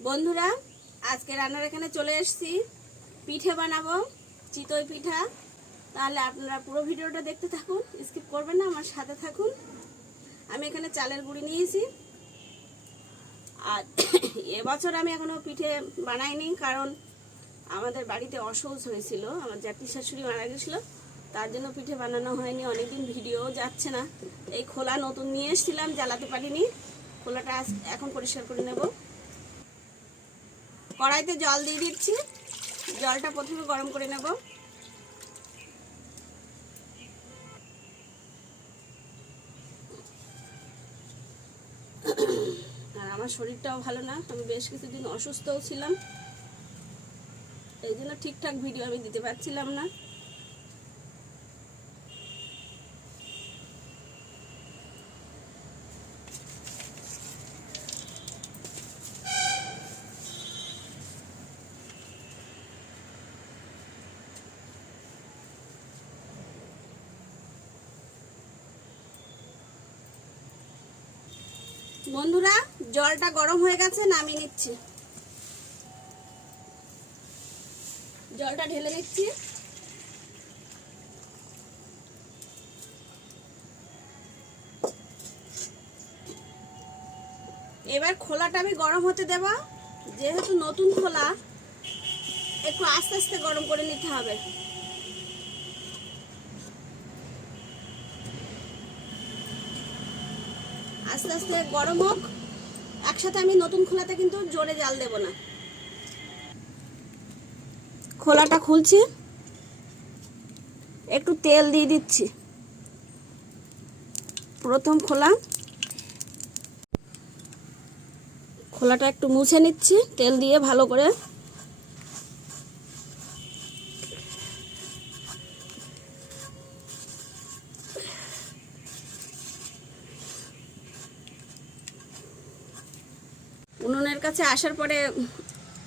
বন্ধুরা, আজকে রান্নার এখানে চলে এসেছি। পিঠে বানাবো, চিতই পিঠা। তাহলে আপনারা পুরো ভিডিওটা দেখতে থাকুন, স্কিপ করবেন না, আমার সাথে থাকুন। আমি এখানে চালের গুঁড়ি নিয়েছি। আর এবছর আমি এখনও পিঠে বানাইনি, কারণ আমাদের বাড়িতে অসহজ হয়েছিল। আমার জাতি শাশুড়ি মারা গেছিল, তার জন্য পিঠে বানানো হয়নি, অনেকদিন ভিডিও যাচ্ছে না। এই খোলা নতুন নিয়ে এসেছিলাম, জ্বালাতে পারিনি। খোলাটা এখন পরিষ্কার করে নেব। কড়াইতে জল দিয়ে দিচ্ছি। জলটা প্রথমে গরম করে নেব। আর আমার শরীরটাও ভালো না, আমি বেশ কিছুদিন অসুস্থও ছিলাম। এই জন্য ঠিকঠাক ভিডিও আমি দিতে পারছিলাম না। বন্ধুরা, জলটা গরম হয়ে গেছে, নামিয়ে নিচ্ছি। জলটা ঢেলে নিচ্ছি। এবার খোলাটা আমি গরম হতে দেব। যেহেতু নতুন খোলা, একটু আস্তে আস্তে গরম করে নিতে হবে। আস্তে আস্তে গরম হোক, একসাথে আমি নতুন খোলাতে কিন্তু জোরে জাল দেব না। খোলাটা খুলছি। একটু তেল দিয়ে দিচ্ছি। প্রথম খোলা। খোলাটা একটু মুছে নিচ্ছি, তেল দিয়ে ভালো করে উনুনের কাছে আসার পরে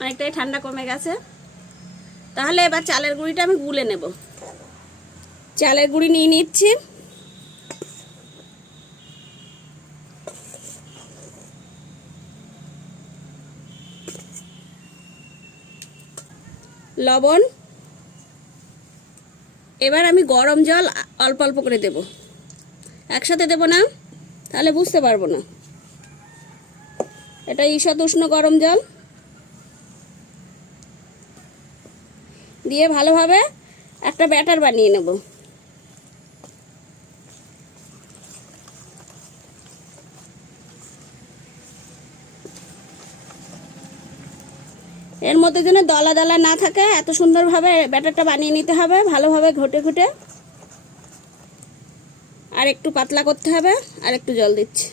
অনেকটাই ঠান্ডা কমে গেছে। তাহলে এবার চালের গুঁড়িটা আমি গুলে নেব। চালের গুঁড়ি নিয়ে নিচ্ছি। লবণ। এবার আমি গরম জল অল্প অল্প করে দেব। একসাথে দেব না? তাহলে বুঝতে পারব না। এটা ঈষৎ গরম জল। দিয়ে ভালোভাবে একটা ব্যাটার বানিয়ে নেব। এর মধ্যে যেন দলা দলা না থাকে, এত সুন্দরভাবে ব্যাটারটা বানিয়ে নিতে হবে, ভালোভাবে ঘটে ঘুটে। আর একটু পাতলা করতে হবে, আর একটু জল দিচ্ছি।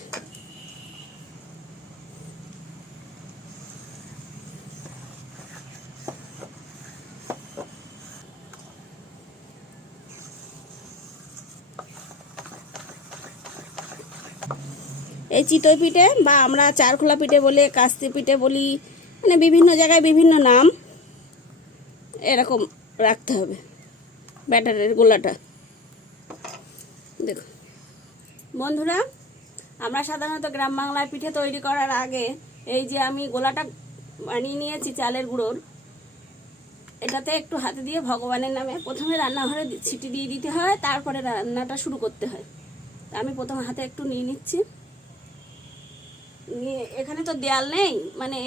এই চিতই পিঠে বা আমরা চারখোলা পিঠে বলি, কাস্তি পিঠে বলি মানে বিভিন্ন জায়গায় বিভিন্ন নাম এরকম রাখতে হবে ব্যাটারের গোলাটা। দেখো বন্ধুরা, আমরা সাধারণত গ্রাম বাংলায় পিঠে তৈরি করার আগে এই যে আমি গোলাটা বানিয়ে নিয়েছি চালের গুঁড়োর, এটাতে একটু হাতে দিয়ে ভগবানের নামে প্রথমে রান্নাঘরে ছিটি দিয়ে দিতে হয়, তারপরে রান্নাটা শুরু করতে হয়। আমি প্রথম হাতে একটু নিয়ে নিচ্ছি। নিয়ে এখানে তো দেয়াল নেই মানে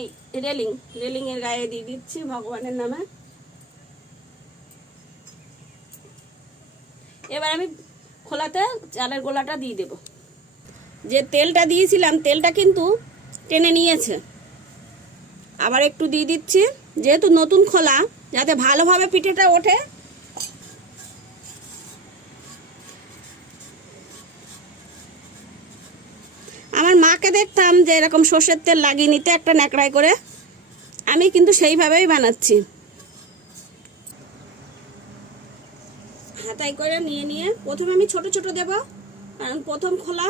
রেলিং রেলিং এর গায়ে দিয়ে দিচ্ছি ভগবানের নামে। এবার আমি খোলাতে চালের গোলাটা দিয়ে দেব। যে তেলটা দিয়েছিলাম, তেলটা কিন্তু টেনে নিয়েছে। আবার একটু দিয়ে দিচ্ছি, যেহেতু নতুন খোলা, যাতে ভালোভাবে পিঠেটা ওঠে আমার দেখতাম যে এরকম সর্ষের তেল লাগিয়ে নিতে একটা ন্যাকড়ায় করে। আমি কিন্তু সেইভাবেই বানাচ্ছি। হাতায় করে নিয়ে নিয়ে প্রথমে আমি ছোট ছোট দেব, কারণ প্রথম খোলা।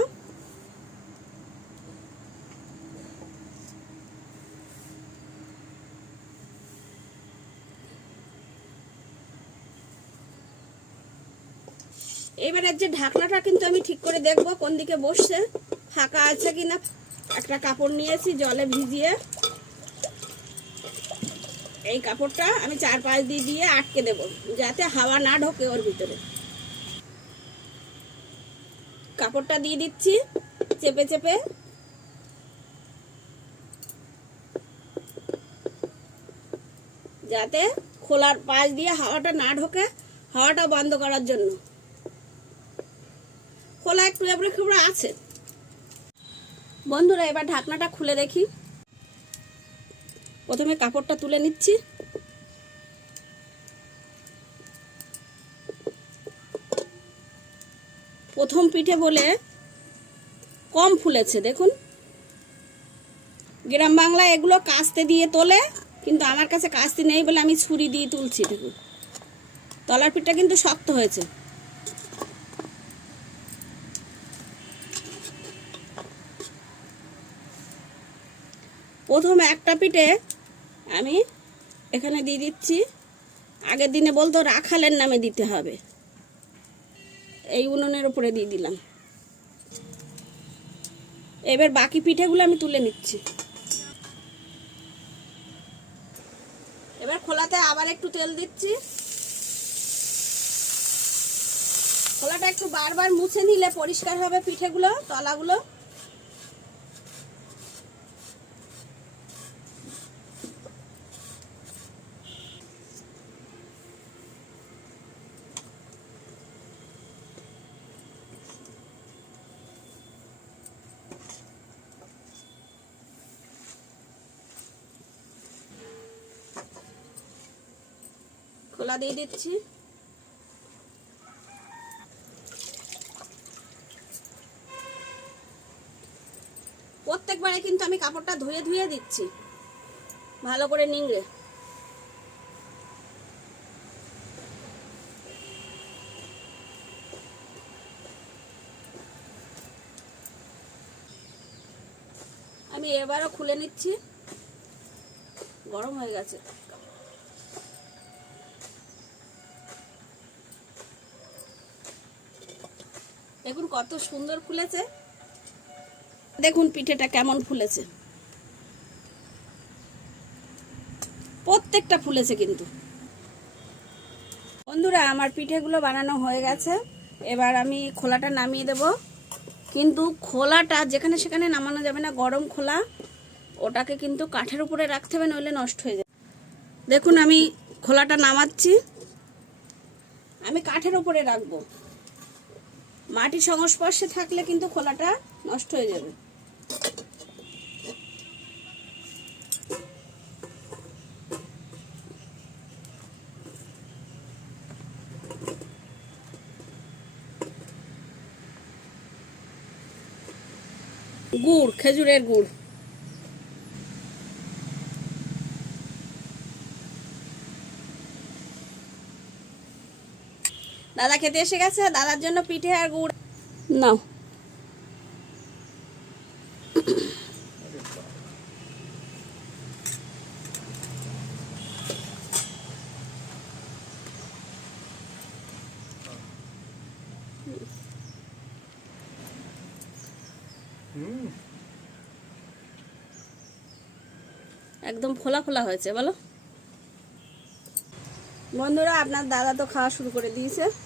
এবারে যে ঢাকনাটা কিন্তু আমি ঠিক করে দেখব কোন দিকে বসছে। ফাঁকা আছে কিনা? একটা কাপড় নিয়েছি, জলে ভিজিয়ে। এই কাপড়টা আমি চার পাঁচ দিয়ে দিয়ে আটকে দেব, যাতে হাওয়া না ঢোকে ওর ভিতরে। কাপড়টা দিয়ে দিচ্ছি, চেপে চেপে। যাতে খোলার পাশ দিয়ে হাওয়াটা না ঢোকে, হাওয়াটা বন্ধ করার জন্য। খোলা একটু এবড়ে খেবড়ে আছে। বন্ধুরা, এবার ঢাকনাটা খুলে দেখি। প্রথমে কাপড়টা তুলে নিচ্ছি। প্রথম পিঠে বলে কম ফুলেছে, দেখুন। গ্রাম বাংলায় এগুলো কাস্তে দিয়ে তোলে, কিন্তু আমার কাছে কাস্তি নেই বলে আমি ছুরি দিয়ে তুলছি, দেখুন। তলার পিঠটা কিন্তু শক্ত হয়েছে। প্রথম একটা পিঠে আমি এখানে দিয়ে দিচ্ছি। আগের দিনে বলতো রাখালের নামে দিতে হবে। এই উনুনের উপরে দিয়ে দিলাম। এবার বাকি পিঠেগুলো আমি তুলে নিচ্ছি। এবার খোলাতে আবার একটু তেল দিচ্ছি। খোলাটা একটু বারবার মুছে নিলে পরিষ্কার হবে পিঠেগুলো, তলাগুলো। খোলা দিয়ে দিচ্ছি। প্রত্যেকবারে কিন্তু আমি কাপড়টা ধুয়ে ধুয়ে দিচ্ছি। ভালো করে নিংড়ে। আমি এবারও খুলে নিচ্ছি। গরম হয়ে গেছে। দেখুন কত সুন্দর ফুলেছে। দেখুন পিঠেটা কেমন ফুলেছে। প্রত্যেকটা ফুলেছে কিন্তু। বন্ধুরা, আমার পিঠেগুলো বানানো হয়ে গেছে। এবার আমি খোলাটা নামিয়ে দেব। কিন্তু খোলাটা যেখানে সেখানে নামানো যাবে না, গরম খোলা। ওটাকে কিন্তু কাঠের উপরে রাখতে হবে, নইলে নষ্ট হয়ে যাবে। দেখুন, আমি খোলাটা নামাচ্ছি। আমি কাঠের উপরে রাখব। মাটির সংস্পর্শে থাকলে কিন্তু খোলাটা নষ্ট হয়ে যাবে। গুড় খেজুরের গুড়। দাদা খেতে এসে গেছে দাদার জন্য পিঠে আর গুড়। নাও। একদম খোলা খোলা হয়েছে বলো। বন্ধুরা আপনার দাদা তো খাওয়া শুরু করে দিয়েছে।